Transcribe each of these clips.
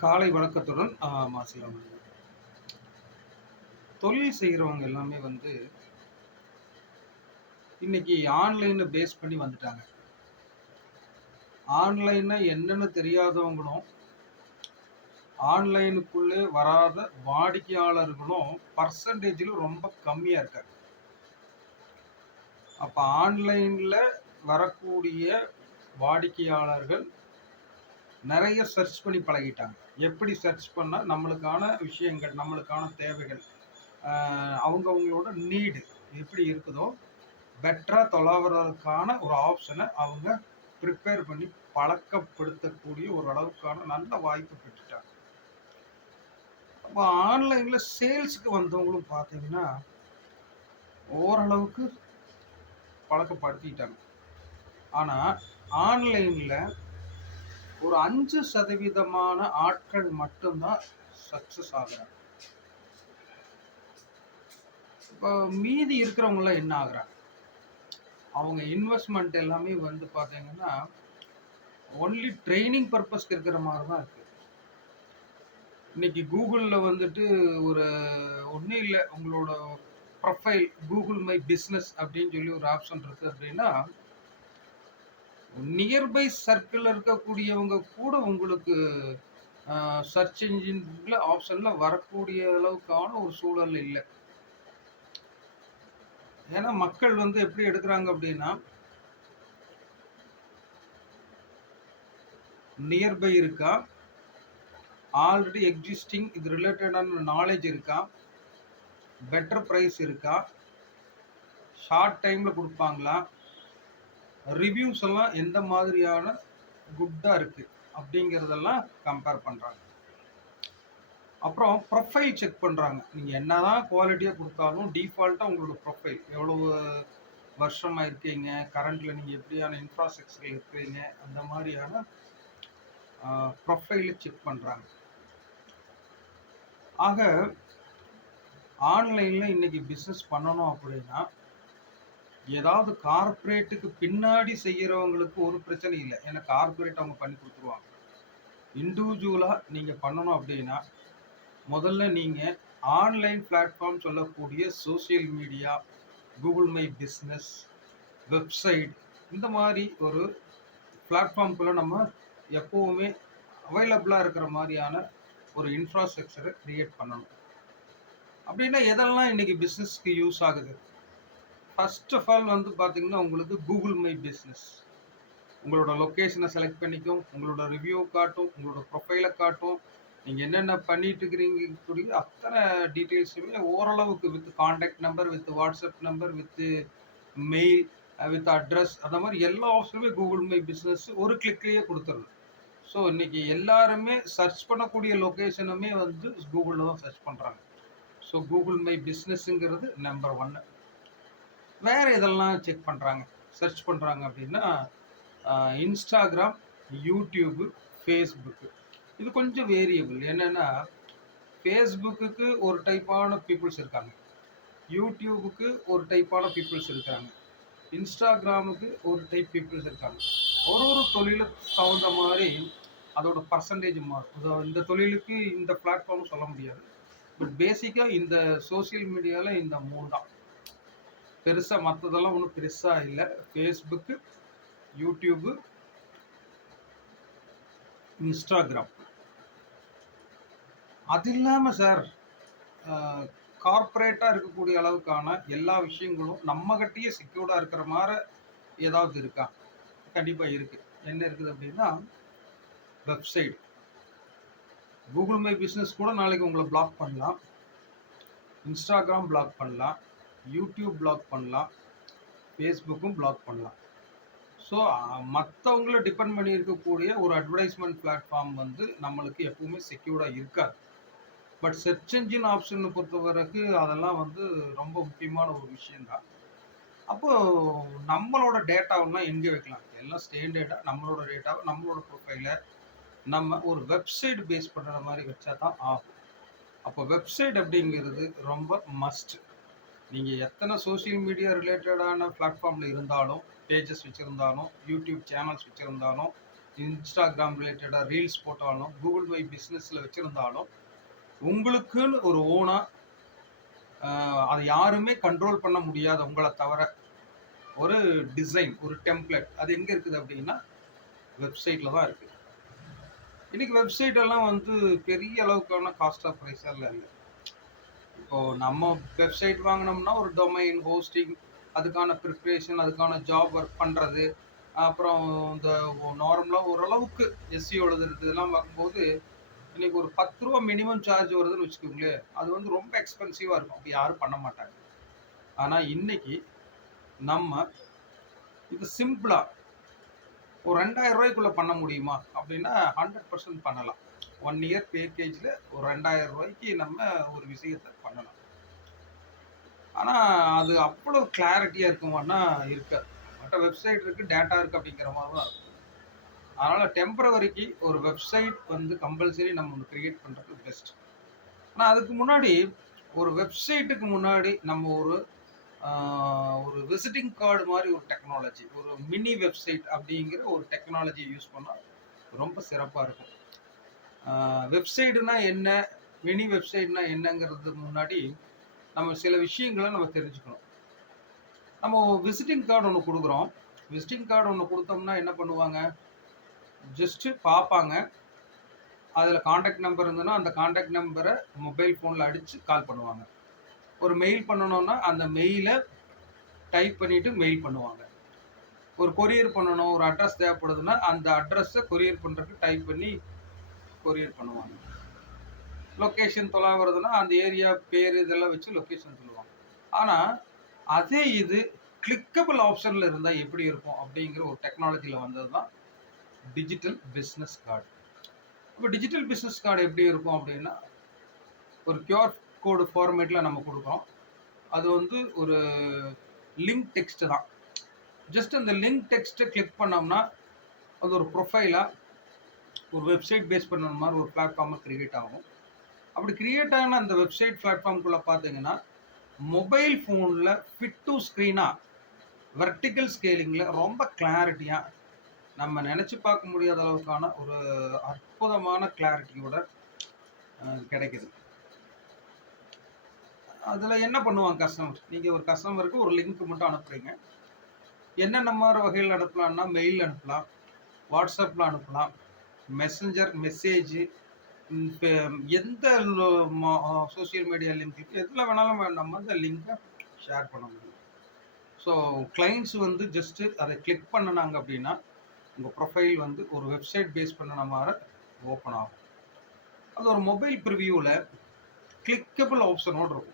காலை வணக்கத்துடன் மாசிலாம். தொழில் செய்கிறவங்க எல்லாமே இன்னைக்கு ஆன்லைனை பேஸ் பண்ணி வந்துட்டாங்க. ஆன்லைன்னா என்னன்னு தெரியாதவங்களும், ஆன்லைனுக்குள்ளே வராத வாடிக்கையாளர்களும் பர்சன்டேஜில ரொம்ப கம்மியா இருக்காங்க. அப்ப ஆன்லைன்ல வரக்கூடிய வாடிக்கையாளர்கள் நிறைய சர்ச் பண்ணி பழகிட்டாங்க. எப்படி சர்ச் பண்ணா நம்மளுக்கான விஷயங்கள், நம்மளுக்கான தேவைகள், அவங்கவங்களோட நீடு எப்படி இருக்குதோ பெட்டரா தொலாவுறதுக்கான ஒரு ஆப்ஷனை அவங்க ப்ரிப்பேர் பண்ணி பழக்கப்படுத்தக்கூடிய ஒரு அளவுக்கான நல்ல வாய்ப்பு பெற்றுட்டாங்க. அப்போ ஆன்லைன்ல சேல்ஸுக்கு வந்தவங்களும் பார்த்தீங்கன்னா ஓரளவுக்கு பழக்கப்படுத்திட்டாங்க. ஆனா ஆன்லைன்ல ஒரு 5% ஆட்கள் மட்டும்தான் சக்சஸ் ஆகுறாங்க. இப்போ மீதி இருக்கிறவங்களாம் என்ன ஆகுறாங்க? அவங்க இன்வெஸ்ட்மெண்ட் எல்லாமே பார்த்தீங்கன்னா ஒன்லி ட்ரைனிங் பர்பஸ்க்கு இருக்கிற மாதிரி தான் இருக்கு. இன்னைக்கு கூகுளில் ஒரு ஒன்றும் இல்லை, உங்களோட ப்ரொஃபைல் கூகுள் மை பிஸ்னஸ் அப்படின்னு சொல்லி ஒரு ஆப்ஷன் இருக்கு. அப்படின்னா நியர்பை சர்க்கிள் இருக்கக்கூடியவங்க கூட உங்களுக்கு சர்ச் இன்ஜின்ல ஆப்ஷன்ல வரக்கூடிய அளவுக்கான ஒரு சூழல் இல்லை. ஏன்னா மக்கள் எப்படி எடுக்கிறாங்க அப்படின்னா, நியர்பை இருக்கா, ஆல்ரெடி எக்ஸிஸ்டிங் இது ரிலேட்டடான நாலேஜ் இருக்கா, பெட்டர் ப்ரைஸ் இருக்கா, ஷார்ட் டைம்ல கொடுப்பாங்களா, ரிவ்யூஸ் எல்லாம் எந்த மாதிரியான குட்டா இருக்கு அப்படிங்கிறதெல்லாம் கம்பேர் பண்றாங்க. அப்புறம் ப்ரொஃபைல் செக் பண்றாங்க. நீங்க என்னதான் குவாலிட்டியா கொடுத்தாலும் டிஃபால்ட்டா உங்களோட ப்ரொஃபைல் எவ்வளவு வருஷமா இருக்கீங்க, கரண்ட்ல நீங்க எப்படியான இன்ஃப்ராஸ்ட்ரக்சர் இருக்கீங்க, அந்த மாதிரியான ப்ரொஃபைல செக் பண்றாங்க. ஆக ஆன்லைன்ல இன்னைக்கு பிசினஸ் பண்ணணும் அப்படின்னா ஏதாவது கார்பரேட்டுக்கு பின்னாடி செய்யறவங்களுக்கு ஒரு பிரச்சனை இல்லை. ஏன்னா கார்பரேட் அவங்க பண்ணி கொடுத்துருவாங்க. இண்டிவிஜுவலா நீங்க பண்ணணும் அப்படின்னா முதல்ல நீங்க ஆன்லைன் பிளாட்ஃபார்ம் சொல்லக்கூடிய social media, Google my business, website, இந்த மாதிரி ஒரு பிளாட்ஃபார்ம்குள்ள நம்ம எப்பவுமே அவைலபிளா இருக்கிற மாதிரியான ஒரு இன்ஃப்ராஸ்ட்ரக்சரை கிரியேட் பண்ணணும். அப்படின்னா எதெல்லாம் இன்னைக்கு பிஸ்னஸ்க்கு யூஸ் ஆகுது? ஃபர்ஸ்ட் ஆஃப் ஆல் பார்த்தீங்கன்னா உங்களுக்கு கூகுள் மை பிஸ்னஸ் உங்களோட லொக்கேஷனை செலக்ட் பண்ணிக்கும், உங்களோட ரிவ்யூ காட்டும், உங்களோட ப்ரொஃபைலை காட்டும், நீங்கள் என்னென்ன பண்ணிட்டு இருக்கிறீங்க அத்தனை டீட்டெயில்ஸுமே ஓரளவுக்கு with contact number, with WhatsApp number, with mail, with address, அந்த மாதிரி எல்லா ஆப்ஷனுமே கூகுள் மை பிஸ்னஸ் ஒரு கிளிக்லேயே கொடுத்துருது. ஸோ இன்னைக்கு எல்லாருமே சர்ச் பண்ணக்கூடிய லொக்கேஷனுமே கூகுளில் தான் சர்ச் பண்ணுறாங்க. ஸோ கூகுள் மை பிஸ்னஸ்ங்கிறது நம்பர் 1. வேற இதெல்லாம் செக் பண்ணுறாங்க, சர்ச் பண்ணுறாங்க அப்படின்னா இன்ஸ்டாகிராம், யூடியூப், ஃபேஸ்புக்கு. இது கொஞ்சம் வேரியபிள். என்னன்னா ஃபேஸ்புக்கு ஒரு டைப்பான பீப்புள்ஸ் இருக்காங்க, யூடியூபுக்கு ஒரு டைப்பான பீப்புள்ஸ் இருக்காங்க, இன்ஸ்டாகிராமுக்கு ஒரு டைப் பீப்புள்ஸ் இருக்காங்க. ஒரு தொழிலுக்கு தகுந்த மாதிரி அதோட பர்சன்டேஜ் மாறும். இந்த தொழிலுக்கு இந்த பிளாட்ஃபார்ம் சொல்ல முடியாது. பட் பேசிக்காக இந்த சோசியல் மீடியாவில் இந்த 3 தான் பெருசாக, மற்றதெல்லாம் ஒன்றும் பெருசாக இல்லை. Facebook, YouTube, Instagram. அது இல்லாமல் சார் கார்பரேட்டாக இருக்கக்கூடிய அளவுக்கான எல்லா விஷயங்களும் நம்மகிட்டயே செக்யூர்டாக இருக்கிற மாதிரி ஏதாவது இருக்கா? கண்டிப்பாக இருக்குது. என்ன இருக்குது அப்படின்னா வெப்சைட். கூகுள் மை பிஸ்னஸ் கூட நாளைக்கு உங்களை பிளாக் பண்ணலாம், இன்ஸ்டாகிராம் பிளாக் பண்ணலாம், யூடியூப் பிளாக் பண்ணலாம், ஃபேஸ்புக்கும் பிளாக் பண்ணலாம். ஸோ மற்றவங்கள டிபெண்ட் பண்ணி இருக்கக்கூடிய ஒரு அட்வர்டைஸ்மெண்ட் பிளாட்ஃபார்ம் நம்மளுக்கு எப்பவுமே செக்யூர்டாக இருக்காது. பட் சர்ச் என்ஜின் ஆப்ஷனை பொறுத்த வரைக்கும் அதெல்லாம் ரொம்ப முக்கியமான ஒரு விஷயம்தான். அப்போது நம்மளோட டேட்டாவெல்லாம் எங்கே வைக்கலாம்? எல்லாம் ஸ்டாண்டர்டாக நம்மளோட டேட்டாவை, நம்மளோட ப்ரொஃபைலை நம்ம ஒரு வெப்சைட் பேஸ் பண்ணுற மாதிரி வச்சா தான் ஆகும். அப்போ வெப்சைட் அப்படிங்கிறது ரொம்ப மஸ்ட். நீங்கள் எத்தனை சோசியல் மீடியா ரிலேட்டடான பிளாட்ஃபார்மில் இருந்தாலும், பேஜஸ் வச்சுருந்தாலும், யூடியூப் சேனல்ஸ் வச்சுருந்தாலும், இன்ஸ்டாகிராம் ரிலேட்டடாக ரீல்ஸ் போட்டாலும், கூகுள் மை பிஸ்னஸில் வச்சுருந்தாலும், உங்களுக்குன்னு ஒரு ஓனாக அதை யாருமே கண்ட்ரோல் பண்ண முடியாத உங்களை தவிர ஒரு டிசைன், ஒரு டெம்ப்ளேட் அது எங்கே இருக்குது அப்படின்னா வெப்சைட்டில் தான் இருக்குது. இன்றைக்கி வெப்சைட் எல்லாம் வந்து பெரிய அளவுக்கான காஸ்ட் ஆஃப் ப்ரைஸ் எல்லாம் இல்லை. இப்போது நம்ம வெப்சைட் வாங்கினோம்னா ஒரு டொமைன், ஹோஸ்டிங், அதுக்கான ப்ரிப்ரேஷன், அதுக்கான ஜாப் ஒர்க் பண்ணுறது, அப்புறம் இந்த நார்மலாக ஓரளவுக்கு எஸ்சிஓ எழுதுறது இதெல்லாம் பார்க்கும்போது இன்னைக்கு ஒரு 10 ரூபா மினிமம் சார்ஜ் வருதுன்னு வச்சுக்கோங்களேன். அது வந்து ரொம்ப எக்ஸ்பென்சிவாக இருக்கும். அப்படி யாரும் பண்ண மாட்டாங்க. ஆனால் இன்னைக்கு நம்ம இது சிம்பிளாக ஒரு 2000 ரூபாய்க்குள்ளே பண்ண முடியுமா அப்படின்னா 100% பண்ணலாம். 1 இயர் பேக்கேஜில் ஒரு 2000 ரூபாய்க்கு நம்ம ஒரு விஷயத்தை பண்ணலாம். ஆனால் அது அவ்வளோ கிளாரிட்டியாக இருக்குமான்னா இருக்காது. மற்ற வெப்சைட் இருக்குது, டேட்டா இருக்குது அப்படிங்கிற மாதிரி தான் இருக்கும். அதனால் டெம்பரவரிக்கு ஒரு வெப்சைட் வந்து கம்பல்சரி நம்ம ஒன்று க்ரியேட் பண்ணுறது பெஸ்ட். ஆனால் அதுக்கு முன்னாடி ஒரு வெப்சைட்டுக்கு முன்னாடி நம்ம ஒரு விசிட்டிங் கார்டு மாதிரி ஒரு டெக்னாலஜி, ஒரு மினி வெப்சைட் அப்படிங்கிற ஒரு டெக்னாலஜி யூஸ் பண்ணால் ரொம்ப சிறப்பாக இருக்கும். வெப்சைட்டுனா என்ன, மினி வெப்சைட்னா என்னங்கிறதுக்கு முன்னாடி நம்ம சில விஷயங்களை நம்ம தெரிஞ்சுக்கணும். நம்ம விசிட்டிங் கார்டு ஒன்று கொடுக்குறோம். விசிட்டிங் கார்டு ஒன்று கொடுத்தோம்னா என்ன பண்ணுவாங்க, ஜஸ்ட்டு பார்ப்பாங்க. அதில் காண்டாக்ட் நம்பர் இருந்ததுன்னா அந்த காண்டாக்ட் நம்பரை மொபைல் ஃபோனில் அடித்து கால் பண்ணுவாங்க. ஒரு மெயில் பண்ணணும்னா அந்த மெயிலை டைப் பண்ணிவிட்டு மெயில் பண்ணுவாங்க. ஒரு கொரியர் பண்ணணும், ஒரு அட்ரஸ் தேவைப்படுதுன்னா அந்த அட்ரஸை கொரியர் பண்ணுறதுக்கு டைப் பண்ணி கொரியர் பண்ணுவாங்க. லொக்கேஷன் வருதுன்னா அந்த ஏரியா பேர் இதெல்லாம் வச்சு லொக்கேஷன் சொல்லுவாங்க. ஆனால் அதே இது கிளிக்கபிள் ஆப்ஷனில் இருந்தால் எப்படி இருக்கும் அப்படிங்கிற ஒரு டெக்னாலஜியில் வந்தது தான் டிஜிட்டல் பிஸ்னஸ் கார்டு. இப்போ டிஜிட்டல் பிஸ்னஸ் கார்டு எப்படி இருக்கும் அப்படின்னா ஒரு கியூஆர் கோடு ஃபார்மேட்டில் நம்ம கொடுக்குறோம். அது வந்து ஒரு லிங்க் டெக்ஸ்ட் தான். ஜஸ்ட் அந்த லிங்க் டெக்ஸ்ட்டை கிளிக் பண்ணோம்னா அது ஒரு ப்ரொஃபைலாக ஒரு வெப்சைட் பேஸ் பண்ண மாதிரி ஒரு பிளாட்ஃபார்மை க்ரியேட் ஆகும். அப்படி க்ரியேட் ஆன அந்த வெப்சைட் பிளாட்ஃபார்முக்குள்ளே பார்த்தீங்கன்னா மொபைல் ஃபோனில் ஃபிட் டு ஸ்க்ரீனாக வெர்டிக்கல் ஸ்கேலிங்கில் ரொம்ப கிளாரிட்டியாக நம்ம நினச்சி பார்க்க முடியாத அளவுக்கான ஒரு அற்புதமான கிளாரிட்டியோட கிடைக்குது. அதில் என்ன பண்ணுவாங்க கஸ்டமர், நீங்கள் ஒரு கஸ்டமருக்கு ஒரு லிங்க் மட்டும் அனுப்புகிறீங்க. என்னென்ன மாதிரி வகையில் அனுப்பலாம்னா மெயில் அனுப்பலாம், வாட்ஸ்அப்பில் அனுப்பலாம், மெசஞ்சர் மெசேஜ், எந்த சோசியல் மீடியா லிங்க் எதில் வேணாலும் நம்ம அந்த லிங்கை ஷேர் பண்ண முடியும். ஸோ கிளைண்ட்ஸ் வந்து ஜஸ்ட்டு அதை கிளிக் பண்ணினாங்க அப்படின்னா உங்கள் ப்ரொஃபைல் வந்து ஒரு வெப்சைட் பேஸ் பண்ணின மாதிரி ஓப்பன் ஆகும். அது ஒரு மொபைல் ப்ரிவியூவில் கிளிக்கபிள் ஆப்ஷனோடு இருக்கும்.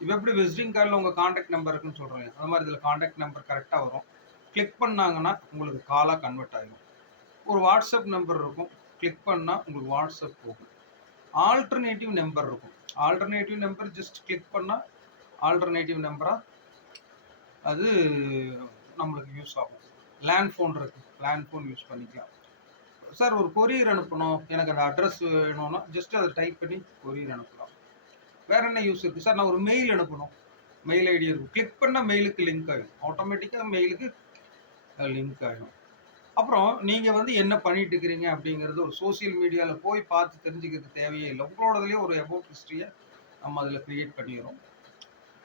இப்போ எப்படி விசிட்டிங் கார்டில் உங்கள் காண்டாக்ட் நம்பர் இருக்குன்னு சொல்கிறீங்க, அது மாதிரி இதில் காண்டாக்ட் நம்பர் கரெக்டாக வரும். கிளிக் பண்ணாங்கன்னா உங்களுக்கு காலாக கன்வெர்ட் ஆகிடும். ஒரு வாட்ஸ்அப் நம்பர் இருக்கும், கிளிக் பண்ணால் உங்களுக்கு வாட்ஸ்அப் போகும். ஆல்டர்னேட்டிவ் நம்பர் இருக்கும். ஆல்டர்னேட்டிவ் நம்பர் ஜஸ்ட் கிளிக் பண்ணால் ஆல்டர்னேட்டிவ் நம்பராக அது நம்மளுக்கு யூஸ் ஆகும். லேண்ட் ஃபோன் இருக்குது, லேண்ட் ஃபோன் யூஸ் பண்ணிக்கலாம். சார் ஒரு கொரியர் அனுப்பணும், எனக்கு அந்த அட்ரஸ் வேணும்னா ஜஸ்ட் அதை டைப் பண்ணி கொரியர் அனுப்பலாம். வேறு என்ன யூஸ் இருக்குது சார், நான் ஒரு மெயில் அனுப்பணும், மெயில் ஐடி இருக்கும், கிளிக் பண்ணால் மெயிலுக்கு லிங்க் ஆகிடும், ஆட்டோமேட்டிக்காக மெயிலுக்கு லிங்க் ஆகிடும். அப்புறம் நீங்கள் வந்து என்ன பண்ணிட்டு இருக்கிறீங்க அப்படிங்கிறது ஒரு சோசியல் மீடியாவில் போய் பார்த்து தெரிஞ்சுக்கிறது தேவையே இல்லை. உங்களோடதுலேயே ஒரு அபவுட் ஹிஸ்ட்ரியை நம்ம அதில் க்ரியேட் பண்ணிடுறோம்.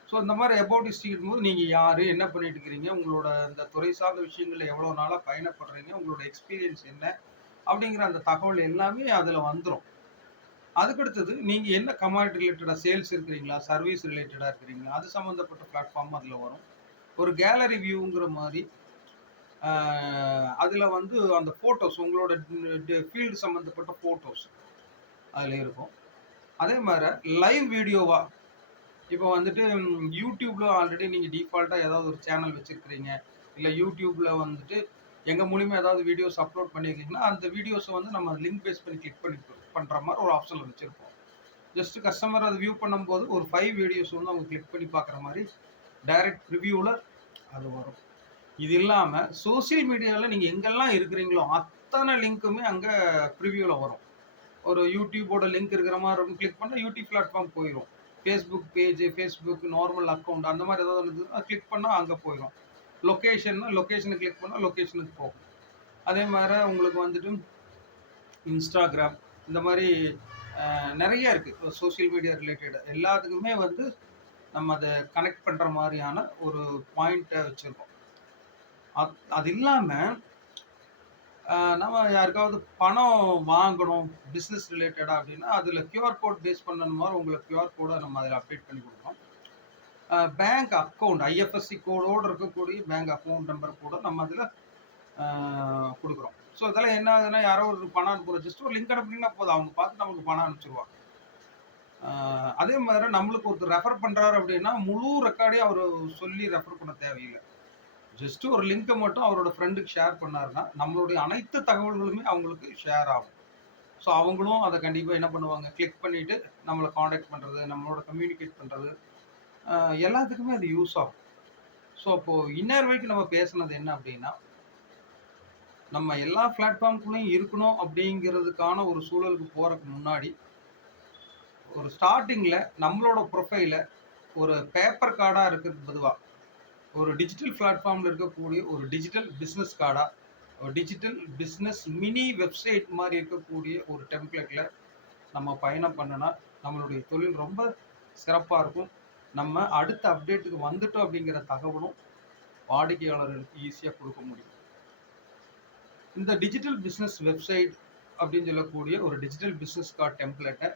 ஸோ இந்த மாதிரி அபவுட் ஹிஸ்ட்ரி இருக்கும்போது நீங்கள் யார், என்ன பண்ணிட்டு இருக்கிறீங்க, உங்களோட இந்த துறை சார்ந்த விஷயங்களில் எவ்வளோ நாளாக பயணப்படுறீங்க, உங்களோட எக்ஸ்பீரியன்ஸ் என்ன அப்படிங்கிற அந்த தகவல் எல்லாமே அதில் வந்துடும். அதுக்கடுத்தது நீங்கள் என்ன கமாடிட்டி ரிலேட்டடாக சேல்ஸ் இருக்கிறீங்களா, சர்வீஸ் ரிலேட்டடாக இருக்கிறீங்களா, அது சம்மந்தப்பட்ட பிளாட்ஃபார்ம் அதில் வரும். ஒரு கேலரி வியூங்கிற மாதிரி அதில் வந்து அந்த ஃபோட்டோஸ், உங்களோட ஃபீல்டு சம்மந்தப்பட்ட ஃபோட்டோஸ் அதில் இருக்கும். அதே மாதிரி லைவ் வீடியோவாக இப்போ வந்துட்டு யூடியூப்பில் ஆல்ரெடி நீங்கள் டிஃபால்ட்டாக ஏதாவது ஒரு சேனல் வச்சுருக்கிறீங்க, இல்லை யூடியூப்பில் வந்துட்டு எங்கள் மூலிமா ஏதாவது வீடியோஸ் அப்லோட் பண்ணியிருக்கீங்கன்னா அந்த வீடியோஸை வந்து நம்ம லிங்க் பேஸ் பண்ணி கிளிக் பண்ணி பண்ணுற மாதிரி ஒரு ஆப்ஷனில் வச்சுருப்போம். ஜஸ்ட் கஸ்டமர் அதை வியூ பண்ணும்போது ஒரு 5 வீடியோஸ் வந்து அவங்க கிளிக் பண்ணி பார்க்குற மாதிரி டைரக்ட் ரிவ்யூவில் அது வரும். இது இல்லாமல் சோசியல் மீடியாவில் நீங்கள் எங்கெல்லாம் இருக்கிறீங்களோ அத்தனை லிங்க்குமே அங்கே ப்ரிவியூவில் வரும். ஒரு யூடியூபோட லிங்க் இருக்கிற மாதிரி இருக்கும், கிளிக் பண்ணால் யூடியூப் பிளாட்ஃபார்ம் போயிடும். Facebook page, Facebook normal account அந்த மாதிரி ஏதாவது இருந்ததுன்னா கிளிக் பண்ணால் அங்கே போயிடும். லொக்கேஷன்னா லொக்கேஷனை கிளிக் பண்ணால் லொக்கேஷனுக்கு போகும். அதே மாதிரி உங்களுக்கு வந்துட்டு இன்ஸ்டாகிராம் இந்த மாதிரி நிறைய இருக்குது சோஷியல் மீடியா ரிலேட்டட் எல்லாத்துக்குமே வந்து நம்ம அதை கனெக்ட் பண்ணுற மாதிரியான ஒரு பாயிண்ட்டை வச்சுருக்கோம். அது இல்லாமல் நம்ம யாருக்காவது பணம் வாங்கணும் பிஸ்னஸ் ரிலேட்டடாக அப்படின்னா அதில் கியூஆர் கோட் பேஸ் பண்ண மாதிரி உங்களுக்கு கியூஆர் கோடை நம்ம அதில் அப்டேட் பண்ணி கொடுக்குறோம். பேங்க் அக்கௌண்ட் ஐஎஃப்எஸ்சி கோடோடு இருக்கக்கூடிய பேங்க் அக்கௌண்ட் நம்பர் கூட நம்ம அதில் கொடுக்குறோம். ஸோ இதெல்லாம் என்ன ஆகுதுன்னா யாரோ ஒரு பணம் அனுப்புகிறோம், ஜஸ்ட் ஒரு லிங்க் அனுப்புனீங்கன்னா போதும், அவங்க பார்த்து நமக்கு பணம் அனுப்பிச்சிருவாங்க. அதே மாதிரி நம்மளுக்கு ஒருத்தர் ரெஃபர் பண்ணுறாரு அப்படின்னா முழு ரெக்கார்டையும் அவர் சொல்லி ரெஃபர் பண்ண தேவையில்லை. ஜஸ்ட் ஒரு லிங்கை மட்டும் அவரோட ஃப்ரெண்டுக்கு ஷேர் பண்ணாருன்னா நம்மளுடைய அனைத்து தகவல்களுமே அவங்களுக்கு ஷேர் ஆகும். ஸோ அவங்களும் அதை கண்டிப்பாக என்ன பண்ணுவாங்க, கிளிக் பண்ணிவிட்டு நம்மளை காண்டாக்ட் பண்ணுறது, நம்மளோட கம்யூனிகேட் பண்ணுறது எல்லாத்துக்குமே அது யூஸ் ஆகும். ஸோ அப்போது இன்னர் வரைக்கும் நம்ம பேசுனது என்ன அப்படின்னா, நம்ம எல்லா பிளாட்ஃபார்ம்குள்ளேயும் இருக்கணும் அப்படிங்கிறதுக்கான ஒரு சூழலுக்கு போகிறதுக்கு முன்னாடி ஒரு ஸ்டார்டிங்கில் நம்மளோட ப்ரொஃபைலை ஒரு பேப்பர் கார்டாக இருக்கிறதுக்கு பொதுவாக ஒரு டிஜிட்டல் பிளாட்ஃபார்மில் இருக்கக்கூடிய ஒரு டிஜிட்டல் பிஸ்னஸ் கார்டாக, ஒரு டிஜிட்டல் பிஸ்னஸ் மினி வெப்சைட் மாதிரி இருக்கக்கூடிய ஒரு டெம்ப்ளேட்டில் நம்ம பயணம் பண்ணினா நம்மளுடைய தொழில் ரொம்ப சிறப்பாக இருக்கும். நம்ம அடுத்த அப்டேட்டுக்கு வந்துட்டோம் அப்படிங்கிற தகவலும் வாடிக்கையாளர்களுக்கு ஈஸியாக கொடுக்க முடியும். இந்த டிஜிட்டல் பிஸ்னஸ் வெப்சைட் அப்படின்னு சொல்லக்கூடிய ஒரு டிஜிட்டல் பிஸ்னஸ் கார்டு டெம்ப்ளேட்டை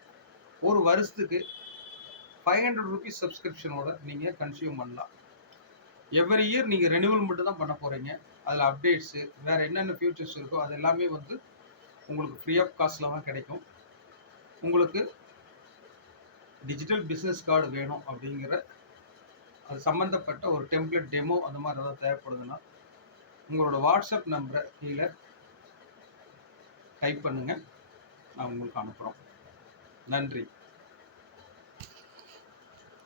ஒரு வருஷத்துக்கு 500 ருபீஸ் சப்ஸ்கிரிப்ஷனோட நீங்கள் கன்சியூம் பண்ணலாம். எவ்ரி இயர் நீங்கள் ரெனியூவல் மட்டும் தான் பண்ண போகிறீங்க. அதில் அப்டேட்ஸு வேறு என்னென்ன ஃபியூச்சர்ஸ் இருக்கோ அது எல்லாமே வந்து உங்களுக்கு ஃப்ரீ ஆஃப் காஸ்ட்டில் தான் கிடைக்கும். உங்களுக்கு டிஜிட்டல் பிஸ்னஸ் கார்டு வேணும் அப்படிங்கிற அது சம்மந்தப்பட்ட ஒரு டெம்ப்ளேட் டெமோ அந்த மாதிரி ஏதாவது தேவைப்படுதுன்னா உங்களோட வாட்ஸ்அப் நம்பரை கீழே டைப் பண்ணுங்கள், நான் உங்களுக்கு அனுப்புகிறோம். நன்றி.